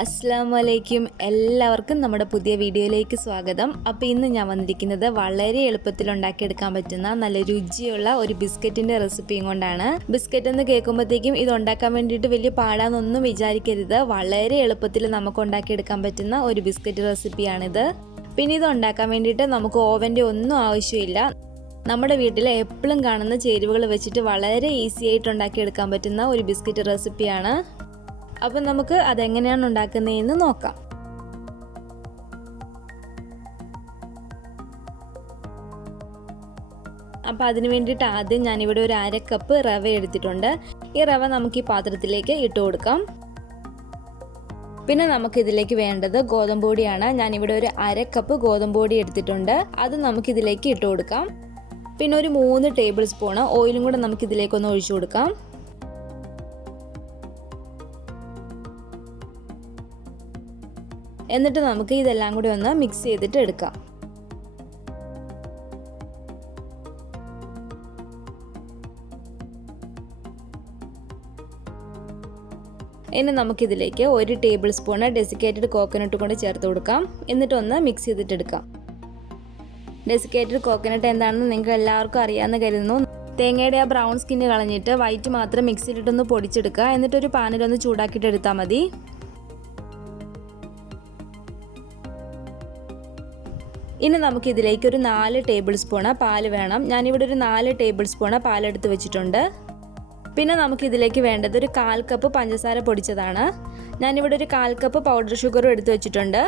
അസ്സലാമലൈക്കും എല്ലാവർക്കും നമ്മുടെ പുതിയ വീഡിയോയിലേക്ക് സ്വാഗതം. അപ്പോൾ ഇന്ന് ഞാൻ വന്നിരിക്കുന്നത് വളരെ എളുപ്പത്തിൽ ഉണ്ടാക്കിയെടുക്കാൻ പറ്റുന്ന നല്ല രുചിയുള്ള ഒരു ബിസ്ക്കറ്റിൻ്റെ റെസിപ്പിയും കൊണ്ടാണ്. ബിസ്ക്കറ്റ് എന്ന് കേൾക്കുമ്പോഴത്തേക്കും ഇത് ഉണ്ടാക്കാൻ വേണ്ടിയിട്ട് വലിയ പാടാന്നൊന്നും വിചാരിക്കരുത്. വളരെ എളുപ്പത്തിൽ നമുക്ക് ഉണ്ടാക്കിയെടുക്കാൻ പറ്റുന്ന ഒരു ബിസ്ക്കറ്റ് റെസിപ്പിയാണിത്. പിന്നെ ഇത് ഉണ്ടാക്കാൻ വേണ്ടിയിട്ട് നമുക്ക് ഓവൻ്റെ ഒന്നും ആവശ്യമില്ല. നമ്മുടെ വീട്ടിൽ എപ്പോഴും കാണുന്ന ചേരുവകൾ വെച്ചിട്ട് വളരെ ഈസി ആയിട്ട് ഉണ്ടാക്കിയെടുക്കാൻ പറ്റുന്ന ഒരു ബിസ്ക്കറ്റ് റെസിപ്പിയാണ്. അപ്പോൾ നമുക്ക് അതെങ്ങനെയാണ് ഉണ്ടാക്കുന്നതെന്ന് നോക്കാം. അപ്പോൾ അതിന് വേണ്ടിയിട്ട് ആദ്യം ഞാനിവിടെ ഒരു 1/2 കപ്പ് റവ എടുത്തിട്ടുണ്ട്. ഈ റവ നമുക്ക് ഈ പാത്രത്തിലേക്ക് ഇട്ട് കൊടുക്കാം. പിന്നെ നമുക്കിതിലേക്ക് വേണ്ടത് ഗോതമ്പ് പൊടിയാണ്. ഞാനിവിടെ ഒരു 1/2 കപ്പ് ഗോതമ്പ് പൊടി എടുത്തിട്ടുണ്ട്. അത് നമുക്കിതിലേക്ക് ഇട്ട് കൊടുക്കാം. പിന്നെ ഒരു 3 ടേബിൾ സ്പൂൺ ഓയിലും കൂടെ നമുക്കിതിലേക്കൊന്ന് ഒഴിച്ചു കൊടുക്കാം. എന്നിട്ട് നമുക്ക് ഇതെല്ലാം കൂടി ഒന്ന് മിക്സ് ചെയ്തിട്ട് എടുക്കാം. ഇനി നമുക്കിതിലേക്ക് 1 ടേബിൾ സ്പൂൺ ഡെസിക്കേറ്റഡ് കോക്കനട്ട് കൊണ്ട് ചേർത്ത് കൊടുക്കാം. എന്നിട്ടൊന്ന് മിക്സ് ചെയ്തിട്ടെടുക്കാം. ഡെസിക്കേറ്റഡ് കോക്കനട്ട് എന്താണെന്ന് നിങ്ങൾക്ക് എല്ലാവർക്കും അറിയാമെന്ന് കരുതുന്നു. തേങ്ങയുടെ ആ ബ്രൗൺ സ്കിന്ന് കളഞ്ഞിട്ട് വൈറ്റ് മാത്രം മിക്സിയിലിട്ടൊന്ന് പൊടിച്ചെടുക്കുക. എന്നിട്ടൊരു പാനിലൊന്ന് ചൂടാക്കിയിട്ട് എടുത്താൽ മതി. ഇനി നമുക്കിതിലേക്ക് ഒരു 4 ടേബിൾ സ്പൂൺ പാല് വേണം. ഞാനിവിടെ ഒരു 4 ടേബിൾ സ്പൂൺ പാലെടുത്ത് വെച്ചിട്ടുണ്ട്. പിന്നെ നമുക്കിതിലേക്ക് വേണ്ടത് ഒരു 1/4 കപ്പ് പഞ്ചസാര പൊടിച്ചതാണ്. ഞാനിവിടെ ഒരു 1/4 കപ്പ് പൗഡർ ഷുഗറും എടുത്ത് വെച്ചിട്ടുണ്ട്.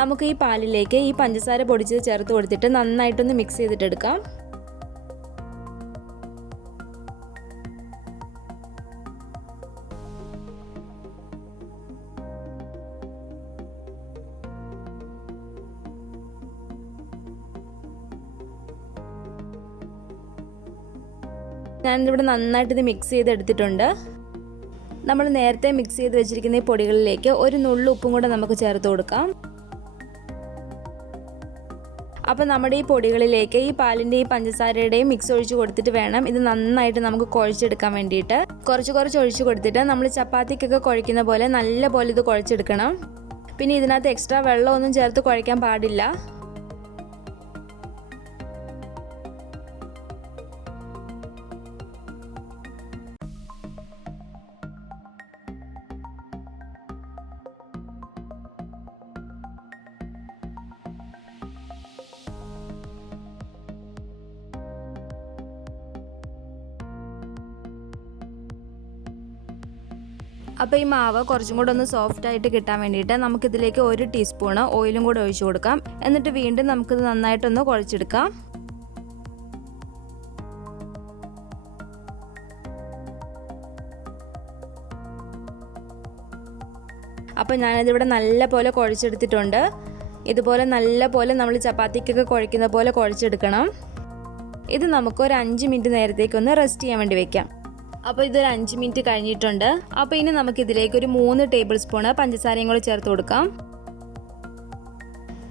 നമുക്ക് ഈ പാലിലേക്ക് ഈ പഞ്ചസാര പൊടിച്ചത് ചേർത്ത് കൊടുത്തിട്ട് നന്നായിട്ടൊന്ന് മിക്സ് ചെയ്തിട്ടെടുക്കാം. ഞാനിവിടെ നന്നായിട്ട് ഇത് മിക്സ് ചെയ്തെടുത്തിട്ടുണ്ട്. നമ്മൾ നേരത്തെ മിക്സ് ചെയ്ത് വെച്ചിരിക്കുന്ന ഈ പൊടികളിലേക്ക് ഒരു നുള്ളു ഉപ്പും കൂടെ നമുക്ക് ചേർത്ത് കൊടുക്കാം. അപ്പോൾ നമ്മുടെ ഈ പൊടികളിലേക്ക് ഈ പാലിൻ്റെയും പഞ്ചസാരയുടെയും മിക്സ് ഒഴിച്ച് കൊടുത്തിട്ട് വേണം ഇത് നന്നായിട്ട് നമുക്ക് കുഴച്ചെടുക്കാൻ വേണ്ടിയിട്ട്. കുറച്ച് ഒഴിച്ച് കൊടുത്തിട്ട് നമ്മൾ ചപ്പാത്തിക്കൊക്കെ കുഴയ്ക്കുന്ന പോലെ നല്ല പോലെ ഇത് കുഴച്ചെടുക്കണം. പിന്നെ ഇതിനകത്ത് എക്സ്ട്രാ വെള്ളമൊന്നും ചേർത്ത് കുഴയ്ക്കാൻ പാടില്ല. അപ്പോൾ ഈ മാവ് കുറച്ചും കൂടെ ഒന്ന് സോഫ്റ്റ് ആയിട്ട് കിട്ടാൻ വേണ്ടിയിട്ട് നമുക്കിതിലേക്ക് 1 ടീസ്പൂൺ ഓയിലും കൂടെ ഒഴിച്ചു കൊടുക്കാം. എന്നിട്ട് വീണ്ടും നമുക്കിത് നന്നായിട്ടൊന്ന് കുഴച്ചെടുക്കാം. അപ്പോൾ ഞാനിതിവിടെ നല്ല പോലെ കുഴച്ചെടുത്തിട്ടുണ്ട്. ഇതുപോലെ നല്ല പോലെ നമ്മൾ ചപ്പാത്തിക്കൊക്കെ കുഴയ്ക്കുന്ന പോലെ കുഴച്ചെടുക്കണം. ഇത് നമുക്ക് ഒരു 5 മിനിറ്റ് നേരത്തേക്കൊന്ന് റെസ്റ്റ് ചെയ്യാൻ വേണ്ടി വെക്കാം. അപ്പോൾ ഇതൊരു 5 മിനിറ്റ് കഴിഞ്ഞിട്ടുണ്ട്. അപ്പോൾ ഇനി നമുക്കിതിലേക്ക് ഒരു 3 ടേബിൾ സ്പൂൺ പഞ്ചസാരയും കൂടെ ചേർത്ത് കൊടുക്കാം.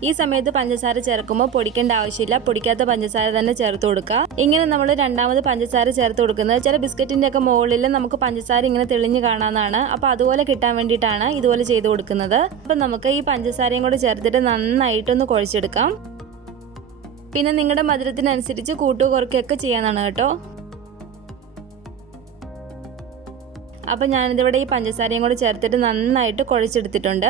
ഈ സമയത്ത് പഞ്ചസാര ചേർക്കുമ്പോൾ പൊടിക്കേണ്ട ആവശ്യമില്ല. പൊടിക്കാത്ത പഞ്ചസാര തന്നെ ചേർത്ത് കൊടുക്കുക. ഇങ്ങനെ നമ്മൾ രണ്ടാമത് പഞ്ചസാര ചേർത്ത് കൊടുക്കുന്നത് ചില ബിസ്ക്കറ്റിൻ്റെ ഒക്കെ മുകളിൽ നമുക്ക് പഞ്ചസാര ഇങ്ങനെ തെളിഞ്ഞ് കാണാമെന്നാണ്. അപ്പോൾ അതുപോലെ കിട്ടാൻ വേണ്ടിയിട്ടാണ് ഇതുപോലെ ചെയ്ത് കൊടുക്കുന്നത്. അപ്പോൾ നമുക്ക് ഈ പഞ്ചസാരയും കൂടെ ചേർത്തിട്ട് നന്നായിട്ടൊന്ന് കുഴച്ചെടുക്കാം. പിന്നെ നിങ്ങളുടെ മധുരത്തിനനുസരിച്ച് കൂട്ടുക കുറയ്ക്കുകയൊക്കെ ചെയ്യാനാണ് കേട്ടോ. അപ്പോൾ ഞാനിതിവിടെ ഈ പഞ്ചസാരയും കൂടെ ചേർത്തിട്ട് നന്നായിട്ട് കുഴച്ചെടുത്തിട്ടുണ്ട്.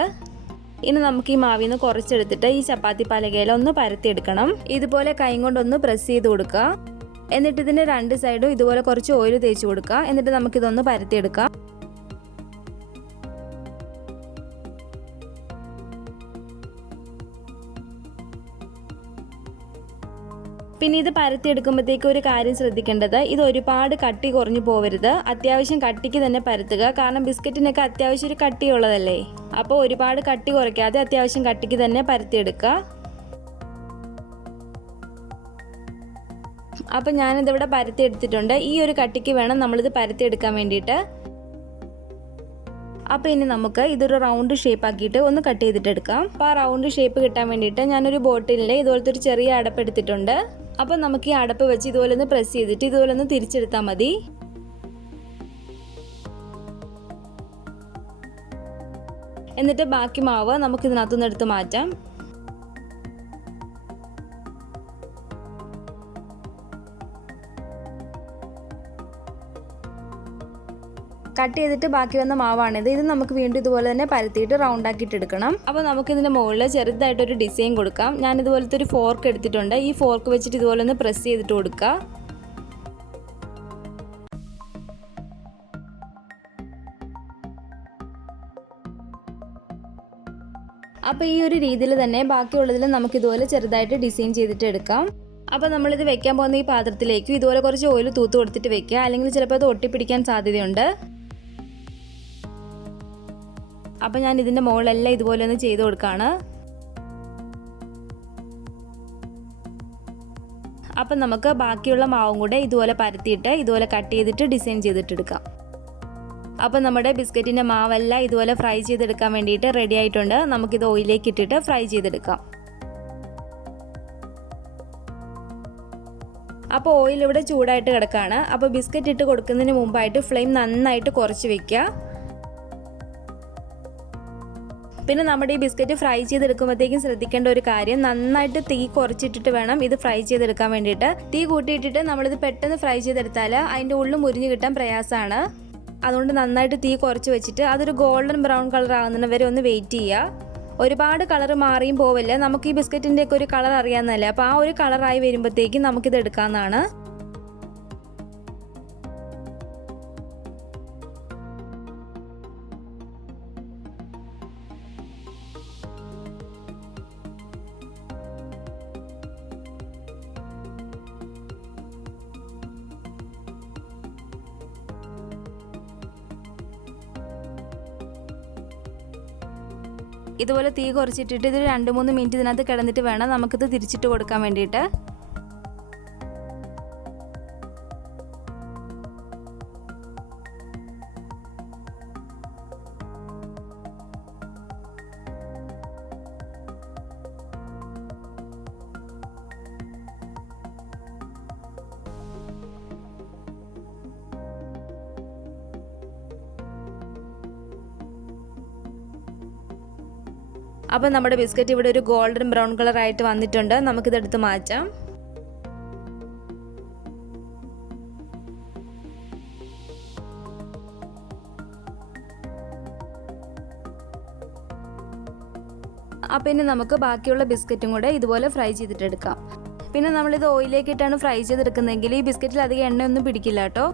ഇനി നമുക്ക് ഈ മാവിൽ നിന്ന് കുറച്ചെടുത്തിട്ട് ഈ ചപ്പാത്തി പലകയിൽ ഒന്ന് പരത്തിയെടുക്കണം. ഇതുപോലെ കൈ കൊണ്ടൊന്ന് പ്രസ് ചെയ്ത് കൊടുക്കുക. എന്നിട്ട് ഇതിൻ്റെ 2 സൈഡും ഇതുപോലെ കുറച്ച് ഓയിൽ തേച്ച് കൊടുക്കുക. എന്നിട്ട് നമുക്കിതൊന്ന് പരത്തിയെടുക്കാം. പിന്നെ ഇത് പരത്തിയെടുക്കുമ്പോഴത്തേക്ക് ഒരു കാര്യം ശ്രദ്ധിക്കേണ്ടത്, ഇത് ഒരുപാട് കട്ടി കുറഞ്ഞു പോവരുത്. അത്യാവശ്യം കട്ടിക്ക് തന്നെ പരത്തുക. കാരണം ബിസ്ക്കറ്റിനൊക്കെ അത്യാവശ്യം ഒരു കട്ടിയുള്ളതല്ലേ. അപ്പോൾ ഒരുപാട് കട്ടി കുറയ്ക്കാതെ അത്യാവശ്യം കട്ടിക്ക് തന്നെ പരത്തിയെടുക്കുക. അപ്പോൾ ഞാനിതിവിടെ പരത്തിയെടുത്തിട്ടുണ്ട്. ഈ ഒരു കട്ടിക്ക് വേണം നമ്മളിത് പരത്തിയെടുക്കാൻ വേണ്ടിയിട്ട്. അപ്പോൾ ഇനി നമുക്ക് ഇതൊരു റൗണ്ട് ഷേപ്പ് ആക്കിയിട്ട് ഒന്ന് കട്ട് ചെയ്തിട്ടെടുക്കാം. അപ്പോൾ ആ റൗണ്ട് ഷേപ്പ് കിട്ടാൻ വേണ്ടിയിട്ട് ഞാനൊരു ബോട്ടിലിൻ്റെ ഇതുപോലത്തെ ഒരു ചെറിയ അടപ്പ് എടുത്തിട്ടുണ്ട്. അപ്പോൾ നമുക്ക് ഈ അടപ്പ് വെച്ച് ഇതുപോലെ ഒന്ന് പ്രസ് ചെയ്തിട്ട് ഇതുപോലെ ഒന്ന് തിരിച്ചെടുത്താൽ മതി. എന്നിട്ട് ബാക്കി മാവ് നമുക്ക് ഇതിനകത്തുനിന്ന് എടുത്ത് മാറ്റാം. കട്ട് ചെയ്തിട്ട് ബാക്കി വന്ന മാവാണിത്. ഇത് നമുക്ക് വീണ്ടും ഇതുപോലെ തന്നെ പരത്തിയിട്ട് റൗണ്ട് ആക്കിയിട്ട് എടുക്കണം. അപ്പോൾ നമുക്ക് ഇതിൻ്റെ മുകളിൽ ചെറുതായിട്ടൊരു ഡിസൈൻ കൊടുക്കാം. ഞാൻ ഇതുപോലത്തെ ഒരു ഫോർക്ക് എടുത്തിട്ടുണ്ട്. ഈ ഫോർക്ക് വെച്ചിട്ട് ഇതുപോലെ ഒന്ന് പ്രസ് ചെയ്തിട്ട് കൊടുക്കുക. അപ്പോൾ ഈ ഒരു രീതിയിൽ തന്നെ ബാക്കിയുള്ളതിൽ നമുക്ക് ഇതുപോലെ ചെറുതായിട്ട് ഡിസൈൻ ചെയ്തിട്ട് എടുക്കാം. അപ്പോൾ നമ്മളിത് വെക്കാൻ പോകുന്ന ഈ പാത്രത്തിലേക്ക് ഇതുപോലെ കുറച്ച് ഓയിൽ തൂത്ത് കൊടുത്തിട്ട് വെക്കുക, അല്ലെങ്കിൽ ചിലപ്പോൾ അത് ഒട്ടിപ്പിടിക്കാൻ സാധ്യതയുണ്ട്. അപ്പോൾ ഞാൻ ഇതിൻ്റെ മുകളിലെല്ലാം ഇതുപോലെ ഒന്ന് ചെയ്ത് കൊടുക്കുകയാണ്. അപ്പം നമുക്ക് ബാക്കിയുള്ള മാവും കൂടെ ഇതുപോലെ പരത്തിയിട്ട് ഇതുപോലെ കട്ട് ചെയ്തിട്ട് ഡിസൈൻ ചെയ്തിട്ടെടുക്കാം. അപ്പോൾ നമ്മുടെ ബിസ്ക്കറ്റിൻ്റെ മാവെല്ലാം ഇതുപോലെ ഫ്രൈ ചെയ്തെടുക്കാൻ വേണ്ടിയിട്ട് റെഡി ആയിട്ടുണ്ട്. നമുക്കിത് ഓയിലേക്ക് ഇട്ടിട്ട് ഫ്രൈ ചെയ്തെടുക്കാം. അപ്പോൾ ഓയിൽ ഇവിടെ ചൂടായിട്ട് കിടക്കുകയാണ്. അപ്പോൾ ബിസ്ക്കറ്റ് ഇട്ട് കൊടുക്കുന്നതിന് മുമ്പായിട്ട് ഫ്ലെയിം നന്നായിട്ട് കുറച്ച് വെക്കുക. പിന്നെ നമ്മുടെ ഈ ബിസ്ക്കറ്റ് ഫ്രൈ ചെയ്തെടുക്കുമ്പോഴത്തേക്കും ശ്രദ്ധിക്കേണ്ട ഒരു കാര്യം, നന്നായിട്ട് തീ കുറച്ചിട്ടിട്ട് വേണം ഇത് ഫ്രൈ ചെയ്തെടുക്കാൻ വേണ്ടിയിട്ട്. തീ കൂട്ടിയിട്ടിട്ട് നമ്മളിത് പെട്ടെന്ന് ഫ്രൈ ചെയ്തെടുത്താൽ അതിൻ്റെ ഉള്ളിൽ മുരിഞ്ഞ് കിട്ടാൻ പ്രയാസമാണ്. അതുകൊണ്ട് നന്നായിട്ട് തീ കുറച്ച് വെച്ചിട്ട് അതൊരു ഗോൾഡൻ ബ്രൗൺ കളർ ആകുന്നതിന് വരെ ഒന്ന് വെയിറ്റ് ചെയ്യുക. ഒരുപാട് കളർ മാറിയും പോവില്ല. നമുക്ക് ഈ ബിസ്ക്കറ്റിൻ്റെ ഒക്കെ ഒരു കളർ അറിയാമെന്നല്ലേ, അപ്പോൾ ആ ഒരു കളറായി വരുമ്പോഴത്തേക്കും നമുക്കിത് എടുക്കാവുന്നതാണ്. ഇതുപോലെ തീ കുറച്ചിട്ടിട്ട് ഇത് 2-3 മിനിറ്റ് ഇതിനകത്ത് കിടന്നിട്ട് വേണം നമുക്കിത് തിരിച്ചിട്ട് കൊടുക്കാൻ വേണ്ടിയിട്ട്. അപ്പോൾ നമ്മുടെ ബിസ്ക്കറ്റ് ഇവിടെ ഒരു ഗോൾഡൻ ബ്രൗൺ കളർ ആയിട്ട് വന്നിട്ടുണ്ട്. നമുക്കിതെടുത്ത് മാറ്റാം. അപ്പോൾ ഇനി നമുക്ക് ബാക്കിയുള്ള ബിസ്ക്കറ്റും കൂടെ ഇതുപോലെ ഫ്രൈ ചെയ്തിട്ടെടുക്കാം. പിന്നെ നമ്മളിത് ഓയിലേക്ക് ഇട്ടാണ് ഫ്രൈ ചെയ്തെടുക്കുന്നതെങ്കിൽ ഈ ബിസ്ക്കറ്റിൽ അധികം എണ്ണയൊന്നും പിടിക്കില്ല കേട്ടോ.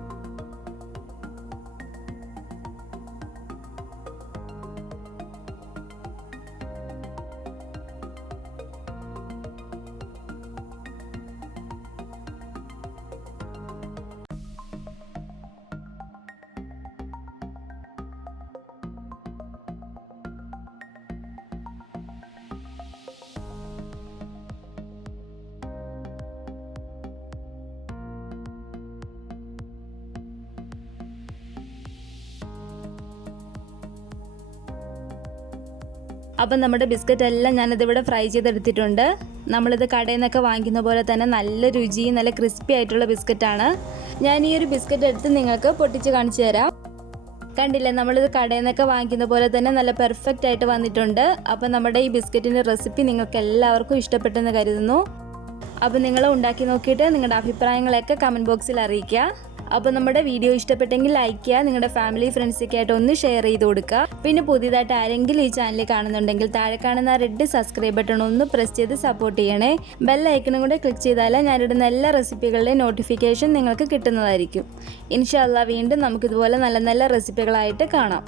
അപ്പം നമ്മുടെ ബിസ്ക്കറ്റ് എല്ലാം ഞാനിതിവിടെ ഫ്രൈ ചെയ്തെടുത്തിട്ടുണ്ട്. നമ്മളിത് കടയിൽ നിന്നൊക്കെ വാങ്ങിക്കുന്ന പോലെ തന്നെ നല്ല രുചിയും നല്ല ക്രിസ്പി ആയിട്ടുള്ള ബിസ്ക്കറ്റാണ്. ഞാൻ ഈ ഒരു ബിസ്ക്കറ്റ് എടുത്ത് നിങ്ങൾക്ക് പൊട്ടിച്ച് കാണിച്ചു തരാം. കണ്ടില്ലേ, നമ്മളിത് കടയിൽ നിന്നൊക്കെ വാങ്ങിക്കുന്ന പോലെ തന്നെ നല്ല പെർഫെക്റ്റ് ആയിട്ട് വന്നിട്ടുണ്ട്. അപ്പം നമ്മുടെ ഈ ബിസ്ക്കറ്റിൻ്റെ റെസിപ്പി നിങ്ങൾക്ക് എല്ലാവർക്കും ഇഷ്ടപ്പെട്ടെന്ന് കരുതുന്നു. അപ്പോൾ നിങ്ങൾ ഉണ്ടാക്കി നോക്കിയിട്ട് നിങ്ങളുടെ അഭിപ്രായങ്ങളൊക്കെ കമൻറ്റ് ബോക്സിൽ അറിയിക്കുക. അപ്പോൾ നമ്മുടെ വീഡിയോ ഇഷ്ടപ്പെട്ടെങ്കിൽ ലൈക്ക് ചെയ്യുക, നിങ്ങളുടെ ഫാമിലി ഫ്രണ്ട്സൊക്കെ ആയിട്ട് ഒന്ന് ഷെയർ ചെയ്ത് കൊടുക്കുക. പിന്നെ പുതിയതായിട്ട് ആരെങ്കിലും ഈ ചാനൽ കാണുന്നുണ്ടെങ്കിൽ താഴെ കാണുന്ന റെഡ് സബ്സ്ക്രൈബ് ബട്ടൺ ഒന്ന് പ്രസ് ചെയ്ത് സപ്പോർട്ട് ചെയ്യണേ. ബെൽ ഐക്കണും കൂടെ ക്ലിക്ക് ചെയ്താൽ ഞാനിടുന്ന എല്ലാ റെസിപ്പികളുടെയും നോട്ടിഫിക്കേഷൻ നിങ്ങൾക്ക് കിട്ടുന്നതായിരിക്കും. ഇൻഷാ അല്ലാഹ് വീണ്ടും നമുക്കിതുപോലെ നല്ല നല്ല റെസിപ്പികളായിട്ട് കാണാം.